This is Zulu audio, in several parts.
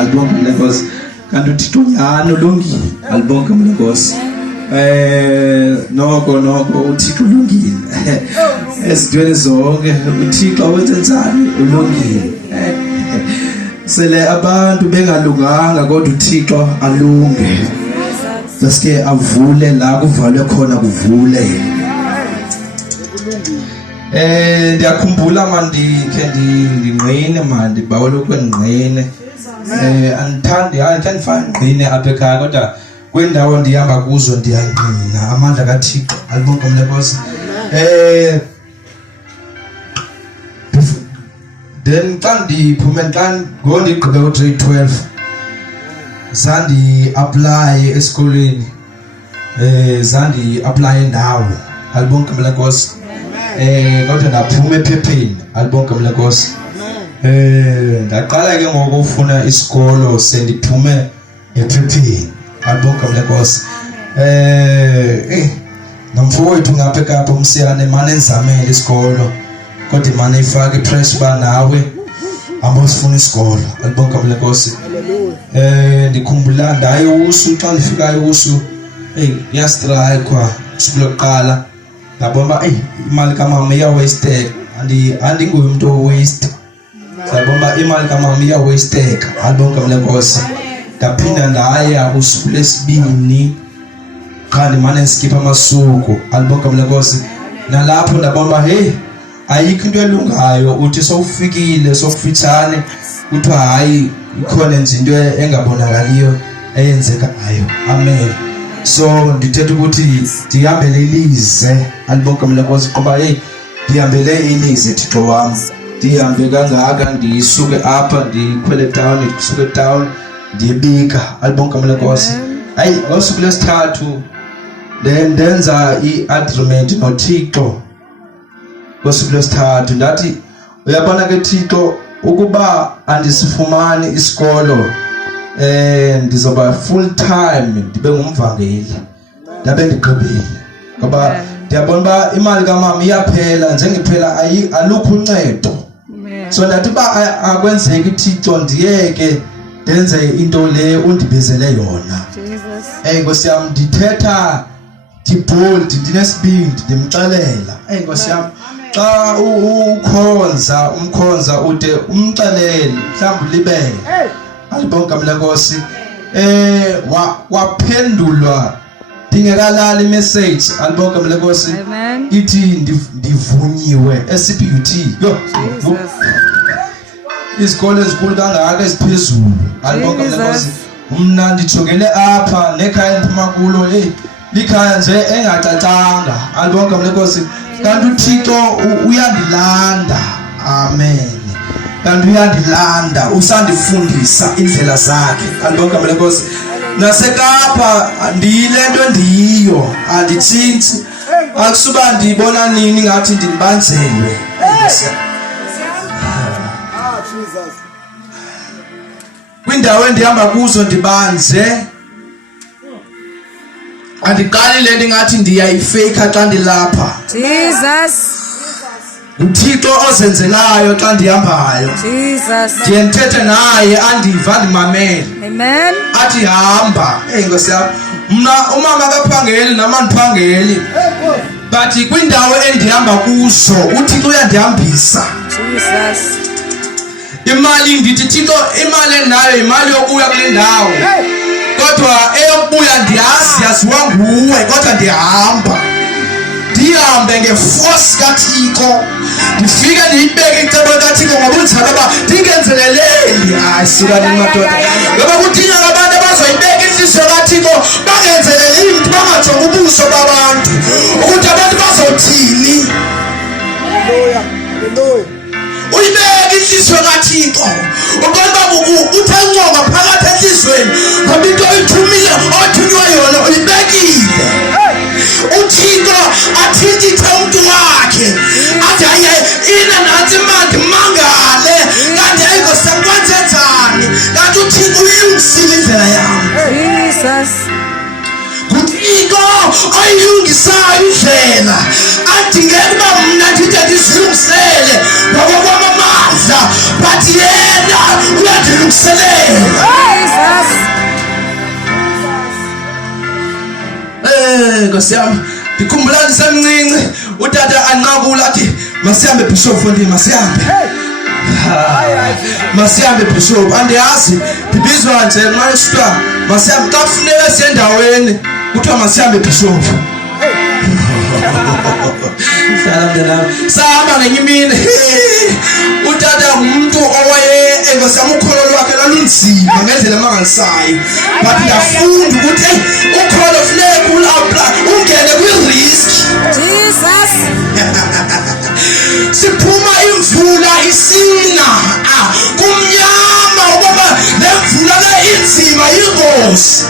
alibonga mina Nkosi. Kanti uThixo nyani ulungile, alibonga mina Nkosi. Noko uThixo ulungile. Ezintweni zonke uThixo wenzani ulungile. Sele abantu bengalunganga kodwa uThixo alunge. Bese avule la kuvalwe khona kuvule. Ndiyakhumbula manje ndingqine manje bawela ukwenqine. Andithandi ngifana ngqine apha ekhaya kodwa kwendawo ndihamba kuzo ndiyangqina amandla kaThixo alibonga mina Nkosi. Then xa ndiphume ndigqibe ugrade 12 zandi apply esikolweni zandi apply indawo alibonga mina Nkosi. Kodwa ndaphuma ephepheni alibonga mina Nkosi. Ndaqala ke ngoku ufuna isikolo sendiphume ephepheni alibonga mina Nkosi. Nomfowethu ngapha eKapa umsiyane manje enzamele isikolo kodwa imane ifaka ipressure ba nawe ambosifuna isikolo alibonga mina Nkosi. Ndikhumbula ndayo usu xa ndifika usu yastrike usuku lokuqala ngabona imali kamama iya wasteka andinguye umuntu o waste ngabona imali kamama iya wasteka alibonga mina Nkosi. Ndaphinda ndaya usuku lesibini qani manje skip amasuku alibonga mina Nkosi. Nalapho ndabona ayikho into elungayo uthi sowufikile sokufitshane kuthiwa hayi ikhona nje into engabonakaliyo eyenzekayo. Amen. So ndithetha ukuthi ndihambele ilize alibonga mina Nkosi qoba ndihambele ilize Thixo wami. Ndihambe kangaka ndisuke apha ndikhwele town ndisuke town ndiyebika alibonga mina Nkosi. Ngosuku lesithathu ndenza i-agreement noThixo. Ngosuku lesithathu ndathi uyabona ke Thixo ukuba andisifumani isikolo ndizoba full time ndibe ngumvangeli. Ndabe ndigqibile ngoba ndiyabona ba imali kamama iyaphela njengephela alukho uncedo. So ndathi ba akwenzeki Thixo ndiyeke ndenze into le undibizele yona. Nkosi yami ndithetha ndibold ndinesibindi ndimxelela Nkosi yami xa umkhonza ude umxelele mhlawumbe libele alibonga mina Nkosi. Waphendulwa dingekalala imessage alibonga mina Nkosi. Ithi ndivunyiwe eCPUT isikole ezikhulu kangaka esiphezulu alibonga mina Nkosi. Mna ndijongele apha nekhaya endiphuma kulo likhaya nje engacacanga alibonga mina Nkosi. Kanti uThixo uyandilanda. Amen. Kanti uyandilanda usandifundisa indlela zakhe alibonga mina Nkosi. NaseKapa ndiyilento endiyiyo andithinthi akusuba ndibona nini ngathi ndibanzelwe. Kwindawo endihamba kuzo ndibanze andiqali le ndingathi ndiyayifake xa ndilapha. Jesus. uThixo ozenzelayo xa ndihambayo. Jesus. Ndiye ndithethe naye andiva ndimamele. Amen. Athi hamba. Nkosi yami mna umama akaphangeli nama ndiphangeli. But kwindawo endihamba kuzo uThixo uyandihambisa. Jesus. Imali ndithi Thixo imali enayo imali yokuya kule ndawo. Kodwa eyokubuya ndiyazi yaziwa nguwe kodwa ndihamba. Ndihambe ngeforce kaThixo. Ndifike ndiyibeke icebo kaThixo ngobunzima baba ndingenzeleleli. Hayi sikani madoda. Ngoba kudinga abantu abazoyibeka inhliziyo kaThixo bangenzeleli into bangajonga ubuso babantu. Ukuthi abantu bazothini. Hallelujah. Uyibeke inhliziyo kaThixo. Ubona uthe nqoba phakathi enhlizweni. Ngoba into oyithumile othunywa yona uyibekile. uThixo athintithe umuntu wakhe athi hayi ina nathi manje mangale kanti ayiko sekwenzenzani kanti uThixo uyilungisile indlela yami. Jesus. uThixo ayilungisayo indlela adingeka uba mna ndithi ndizilungisele ngokwamandla but yena uyandilungiselela. Nkosi yami ndikhumbula ndisemncinci utata anqakula athi masihambe bishop Fondini masihambe. Masihambe bishop andiyazi ndibizwa nje nxa esitwa masihambe xa kufuneka siyendaweni kuthiwa masihambe bishop. Sahamba ngenye imini utata ngumuntu owaye engosama ukholo lwakhe lwalunzima ngendlela emangalisayo but ndafunda ukuthi ukholo funeka ungene kwi-risk. Jesus. Siphuma imvula isina kumnyama ukuba le mvula le inzima yingozi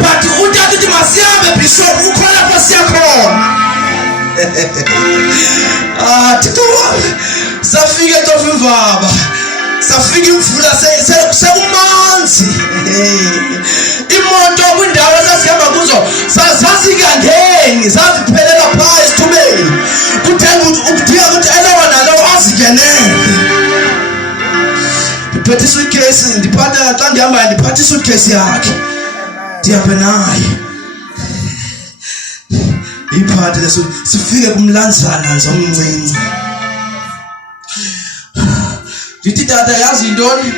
but utata uthi masihambe bishop ukhona apha siyakhona. Tito safika eTofimvaba safika imvula sekumanzi imoto kwindawo esasihamba kuzo zazingangeni zaziphelela phaa esithubeni kudinga ukuthi elawa nalowo azingenele. Ndiphethe isuitcase ndiphatha xa ndihambayo ndiphatha isuitcase yakhe ndihambe naye iphathi leso sifike kumlanzana nje omncinci. Ndithi tata yazi intoni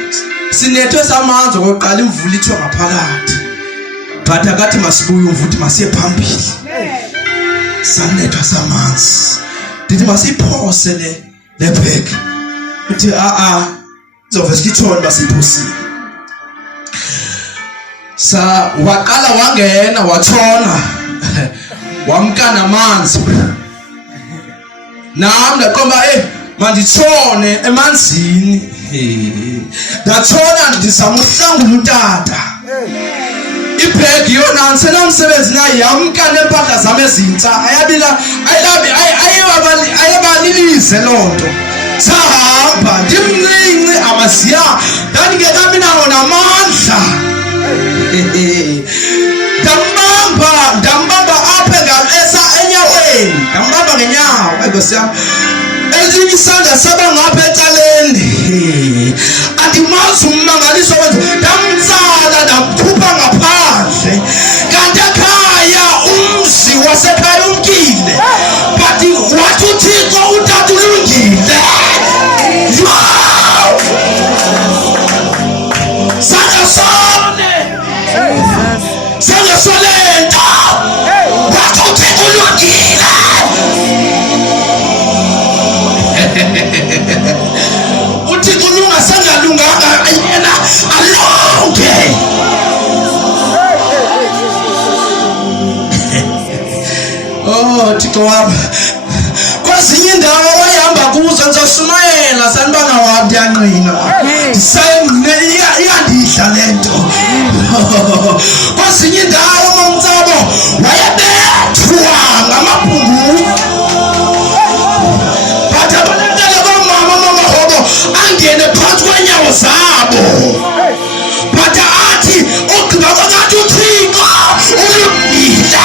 sinethwe samanzi okokuqala imvula ithiwa ngaphakathi but akathi masibuye umvuthi masiye phambili sanethwa samanzi. Ndithi masiyiphose le bag uthi izove sikithoni basiyiphosile. Waqala wangena watshona wamkana amanzi nami ndaqomba manditshone emanzini. Ndatshona ndizama uhlangula utata ibhegi yona ndisenamsebenzi naye yamkana empahla zam ezintsha ayabalilize loo nto. Sahamba ndimncinci amasiya ndandingekami nawo namandla. Ndambamba apha enyaweni ndambamba ngenyawo Nkosi yami ezinye isandla saba ngapha ecaleni andimazi ummangaliso wenza ndamtsala ndamkhupha ngaphandle kanti ekhaya umzi wasekhaya umkile but wathi uThixo utata ulungile. Sangasolenta wathi uThixo ulungile. uThixo ulunga sangalunganga yena alonge. Thixo wami kwezinye indawo wayihamba kuzo ndizoshumayela sanibanga wam ndiyanqina ndisayengqine iyandidla le nto. Kwezinye indawo uMamtsabo wayebethwa ngamabhungu but abanatele bomama mamahobo angene phantsi kweenyawo zabo but athi ogqiba kwakathi uThixo ulungile.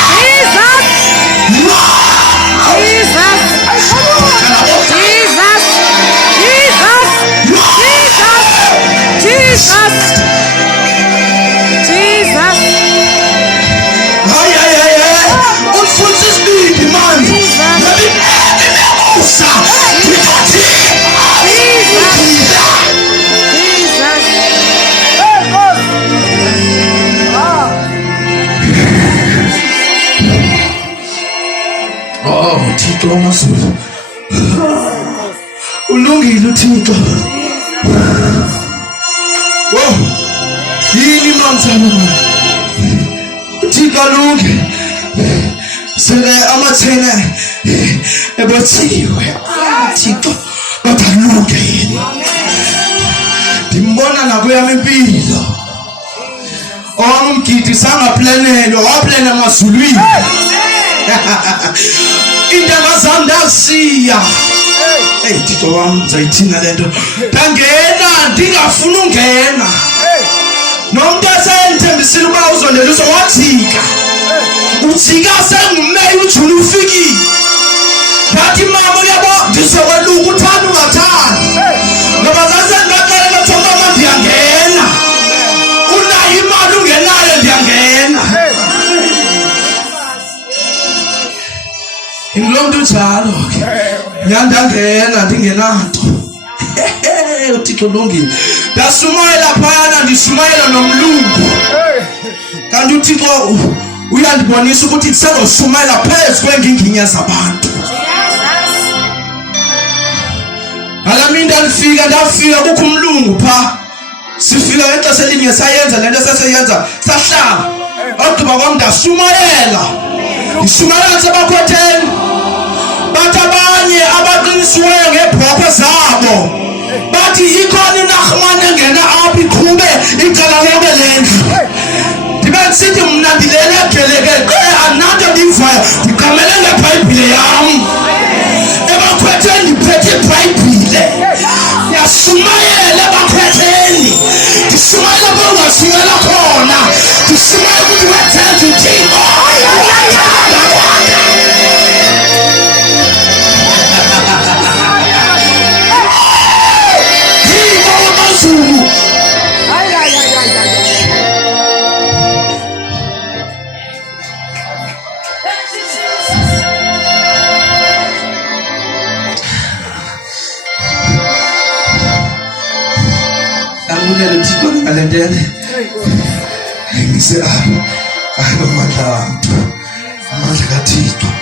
Thixo wamazulu ulungile uThixo. Yini Mamtsabo uThixo alunge sele amathena ebothiwe Thixo kodwa alunge yini. Ndimbona nakuyami impilo umgidi sangaplanelwa waplana emazulwini. Intanga zam ndasiya. Thixo wami ndizayithina le nto ndangena ndingafuni ungena nomuntu esendithembisile uba uzondeliswa wajika ujika sengumeyi ujule ufikile bathi mama uyabo ndizokweluka uthanda ungathandi ngoba zasendibaqale bathi mama ndiyangena unayo imali ungenayo ndiyangena ingilo mntu njalo ke nyandangena ndingenanto uThixo ulungile ndasumayela phayana ndisumayela nomlungu kanti uThixo uyandibonisa ukuthi ndisezosumayela phezu kweenginginya zabantu alamini ndafika kukho umlungu pha sifika ngexesha elinye sayenza lento seseyenza sahlala ogqiba kwam ndasumayela ndisumayela sebakhwetheni bathi abanye abaqinisiweyo ngeebhokhwe zabo bathi ikhona inarhumane engena apha iqhube icala lonke lendlu ndibe ndisithi mna ndilele geleke andinanto ndiyivayo ndiqamele ngebhayibhile yam ebakhwetheni ndiphethe ibhayibhile ndiyasumayela ebakhwetheni ndisumayela bongasuyela khona ndisumayela ukuthi wethenze uThixo uThixo ngalendele ngise amandla kaThixo